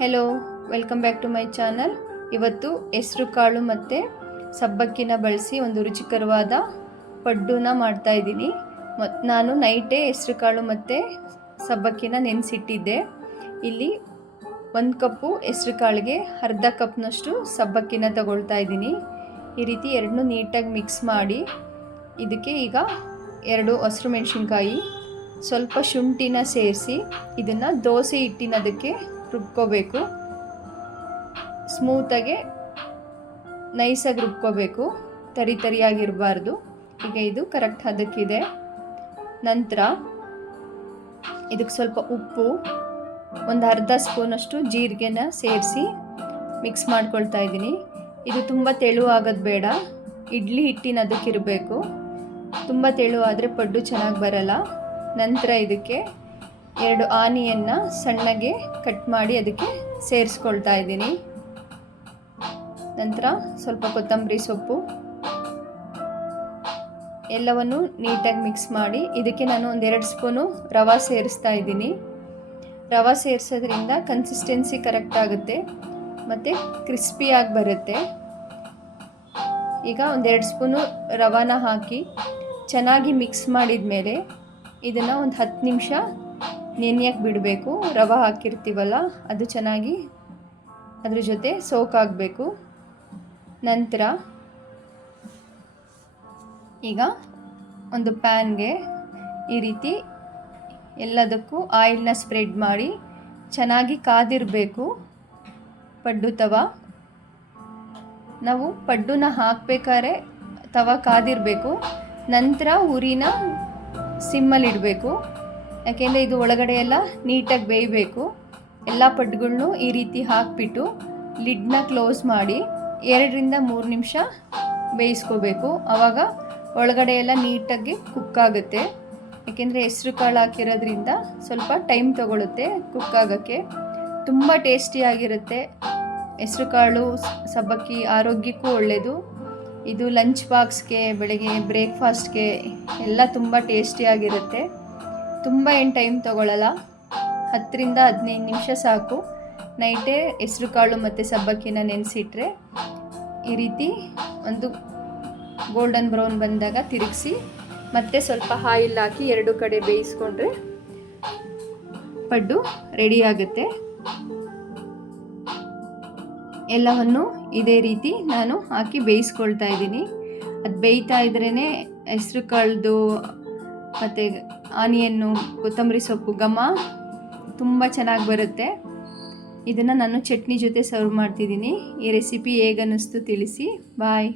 Hello welcome back to my channel ಇವತ್ತು ಹೆಸರು, ಕಾಳು ಮತ್ತು ಸಬ್ಬಕ್ಕಿನ ಬಳಸಿ ಒಂದು ರುಚಿಕರವಾದ ಪಡ್ಡುನ ಮಾಡ್ತಾ ಇದ್ದೀನಿ. ಮತ್ತು ನಾನು ನೈಟೇ ಹೆಸರು, ಕಾಳು ಮತ್ತು ಸಬ್ಬಕ್ಕಿನ ನೆನೆಸಿಟ್ಟಿದ್ದೆ. ಇಲ್ಲಿ ಒಂದು ಕಪ್ಪು ಹೆಸರು, ಕಾಳಿಗೆ ಅರ್ಧ ಕಪ್ನಷ್ಟು ಸಬ್ಬಕ್ಕಿನ ತಗೊಳ್ತಾ ಇದ್ದೀನಿ. ಈ ರೀತಿ ಎರಡನ್ನೂ ನೀಟಾಗಿ ಮಿಕ್ಸ್ ಮಾಡಿ. ಇದಕ್ಕೆ ಈಗ ಎರಡು ಹಸಿರು ಮೆಣಸಿನ್ಕಾಯಿ, ಸ್ವಲ್ಪ ಶುಂಠಿನ ಸೇರಿಸಿ ಇದನ್ನು ದೋಸೆ ಹಿಟ್ಟಿನದಕ್ಕೆ ರುಬ್ಕೋಬೇಕು. ಸ್ಮೂತಾಗೆ ನೈಸಾಗಿ ರುಬ್ಕೋಬೇಕು. ತರಿ ತರಿಯಾಗಿರಬಾರ್ದು ಈಗ ಇದು ಕರೆಕ್ಟ್ ಅದಕ್ಕಿದೆ ನಂತರ ಇದಕ್ಕೆ ಸ್ವಲ್ಪ ಉಪ್ಪು, ಒಂದು ಅರ್ಧ ಸ್ಪೂನಷ್ಟು ಜೀರಿಗೆನ ಸೇರಿಸಿ ಮಿಕ್ಸ್ ಮಾಡ್ಕೊಳ್ತಾ ಇದ್ದೀನಿ. ಇದು ತುಂಬ ತೆಳು ಆಗೋದು ಬೇಡ. ಇಡ್ಲಿ ಹಿಟ್ಟಿನ ಅದಕ್ಕಿರಬೇಕು ತುಂಬ ತೆಳು ಆದರೆ ಪಡ್ಡು ಚೆನ್ನಾಗಿ ಬರಲ್ಲ. ನಂತರ ಇದಕ್ಕೆ ಎರಡು ಆನಿಯನ್ನ ಸಣ್ಣಗೆ ಕಟ್ ಮಾಡಿ ಅದಕ್ಕೆ ಸೇರಿಸ್ಕೊಳ್ತಾ ಇದ್ದೀನಿ. ನಂತರ ಸ್ವಲ್ಪ ಕೊತ್ತಂಬರಿ ಸೊಪ್ಪು. ಎಲ್ಲವನ್ನು ನೀಟಾಗಿ ಮಿಕ್ಸ್ ಮಾಡಿ ಇದಕ್ಕೆ ನಾನು ಒಂದೆರಡು ಸ್ಪೂನು ರವೆ ಸೇರಿಸ್ತಾ ಇದ್ದೀನಿ. ರವೆ ಸೇರಿಸೋದ್ರಿಂದ ಕನ್ಸಿಸ್ಟೆನ್ಸಿ ಕರೆಕ್ಟ್ ಆಗುತ್ತೆ ಮತ್ತು ಕ್ರಿಸ್ಪಿಯಾಗಿ ಬರುತ್ತೆ. ಈಗ ಒಂದೆರಡು ಸ್ಪೂನು ರವಾನ ಹಾಕಿ ಚೆನ್ನಾಗಿ ಮಿಕ್ಸ್ ಮಾಡಿದ ಮೇಲೆ ಇದನ್ನು ಒಂದು ಹತ್ತು ನಿಮಿಷ ನೆನೆಯಕ್ಕೆ ಬಿಡಬೇಕು? ರವೆ ಹಾಕಿರ್ತೀವಲ್ಲ, ಅದು ಚೆನ್ನಾಗಿ ಅದ್ರ ಜೊತೆ ಸೋಕಾಗಬೇಕು ನಂತರ ಈಗ ಒಂದು ಪ್ಯಾನ್ಗೆ ಈ ರೀತಿ ಎಲ್ಲದಕ್ಕೂ ಆಯಿಲ್ನ ಸ್ಪ್ರೆಡ್ ಮಾಡಿ ಚೆನ್ನಾಗಿ ಕಾದಿರಬೇಕು. ಪಡ್ಡು ತವ ನಾವು ಪಡ್ಡುನ ಹಾಕಬೇಕಾದ್ರೆ ತವ ಕಾದಿರಬೇಕು. ನಂತರ ಉರಿನ ಸಿಮ್ಮಲ್ಲಿಡಬೇಕು ಯಾಕೆಂದರೆ ಇದು ಒಳಗಡೆ ಎಲ್ಲ ನೀಟಾಗಿ ಬೇಯಬೇಕು. ಎಲ್ಲ ಪಡ್ಡುಗಳ್ನು ಈ ರೀತಿ ಹಾಕಿಬಿಟ್ಟು ಲಿಡ್ನ ಕ್ಲೋಸ್ ಮಾಡಿ ಎರಡರಿಂದ ಮೂರು ನಿಮಿಷ ಬೇಯಿಸ್ಕೋಬೇಕು. ಆವಾಗ ಒಳಗಡೆ ಎಲ್ಲ ನೀಟಾಗಿ ಕುಕ್ ಆಗುತ್ತೆ. ಯಾಕೆಂದರೆ ಹೆಸ್ರು ಕಾಳು ಹಾಕಿರೋದ್ರಿಂದ ಸ್ವಲ್ಪ ಟೈಮ್ ತೊಗೊಳುತ್ತೆ ಕುಕ್ ಆಗೋಕ್ಕೆ. ತುಂಬ ಟೇಸ್ಟಿಯಾಗಿರುತ್ತೆ ಹೆಸ್ರು ಕಾಳು ಸಬ್ಬಕ್ಕಿ ಆರೋಗ್ಯಕ್ಕೂ ಒಳ್ಳೆಯದು ಇದು ಲಂಚ್ ಬಾಕ್ಸ್ಗೆ, ಬೆಳಗ್ಗೆ ಬ್ರೇಕ್ಫಾಸ್ಟ್ಗೆ ಎಲ್ಲ ತುಂಬ ಟೇಸ್ಟಿಯಾಗಿರುತ್ತೆ ತುಂಬ ಏನು ಟೈಮ್ ತೊಗೊಳ್ಳಲ್ಲ ಹತ್ತರಿಂದ ಹದಿನೈದು ನಿಮಿಷ ಸಾಕು. ನೈಟೇ ಹೆಸ್ರು ಕಾಳು ಮತ್ತು ಸಬ್ಬಕ್ಕಿನ ನೆನೆಸಿಟ್ರೆ ಈ ರೀತಿ ಒಂದು ಗೋಲ್ಡನ್ ಬ್ರೌನ್ ಬಂದಾಗ ತಿರುಗಿಸಿ ಮತ್ತೆ ಸ್ವಲ್ಪ ಆಯಿಲ್ ಹಾಕಿ ಎರಡು ಕಡೆ ಬೇಯಿಸ್ಕೊಂಡ್ರೆ ಪಡ್ಡು ರೆಡಿ ಆಗುತ್ತೆ. ಎಲ್ಲವನ್ನು ಇದೇ ರೀತಿ ನಾನು ಹಾಕಿ ಬೇಯಿಸ್ಕೊಳ್ತಾ ಇದ್ದೀನಿ. ಅದು ಬೇಯ್ತಾ ಇದ್ರೇ ಹೆಸ್ರು ಕಾಳ್ದು ಮತ್ತು ಆನಿಯನ್ನು, ಕೊತ್ತಂಬರಿ ಸೊಪ್ಪು, ಘಮ ತುಂಬ ಚೆನ್ನಾಗಿ ಬರುತ್ತೆ. ಇದನ್ನು ನಾನು ಚಟ್ನಿ ಜೊತೆ ಸರ್ವ್ ಮಾಡ್ತಿದ್ದೀನಿ. ಈ ರೆಸಿಪಿ ಹೇಗನ್ನಿಸ್ತು ತಿಳಿಸಿ. ಬಾಯ್